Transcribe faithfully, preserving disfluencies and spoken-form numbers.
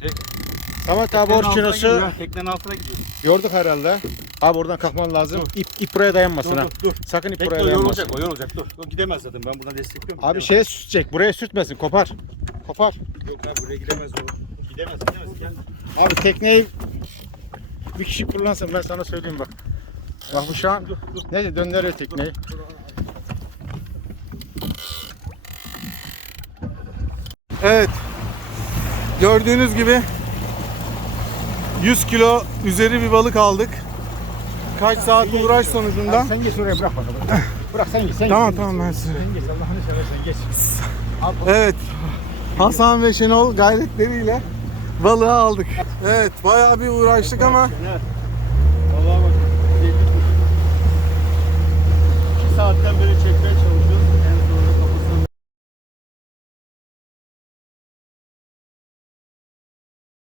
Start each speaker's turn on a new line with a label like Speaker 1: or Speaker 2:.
Speaker 1: Çek.
Speaker 2: Samet abi orkinos'u
Speaker 1: Teknenin altına gidiyor.
Speaker 2: yorduk herhalde. Abi oradan kalkman lazım. İp, ip buraya dayanmasın
Speaker 1: Dur
Speaker 2: ha.
Speaker 1: dur dur.
Speaker 2: Sakın ip
Speaker 1: Tekne
Speaker 2: buraya dayanmasın.
Speaker 1: yorulacak, o yorulacak. Dur. O gidemez zaten. Ben buradan destekliyorum.
Speaker 2: Abi
Speaker 1: Gidemez.
Speaker 2: şeye sürtecek. Buraya sürtmesin. Kopar. Kopar.
Speaker 1: Yok abi buraya gidemez o. Gidemez, gidemez. Gel.
Speaker 2: Abi tekneyi bir kişi kullansın, ben sana söyleyeyim bak. Bak bu şu an neyse döndürüyor tekneyi.
Speaker 3: Evet. Gördüğünüz gibi yüz kilo üzeri bir balık aldık. Kaç saat uğraş sonucunda.
Speaker 2: Abi sen geç oraya, bırak bakalım. Bırak sen geç. Sen
Speaker 3: Tamam
Speaker 2: geç.
Speaker 3: tamam ben size.
Speaker 2: Sen geç, Allah'ını seversen geç.
Speaker 3: Evet. Hasan ve Şenol gayretleriyle balığı aldık. Evet bayağı bir uğraştık ama
Speaker 1: Vallahi bak. iki saatten beri çekmeye çalışıyorum.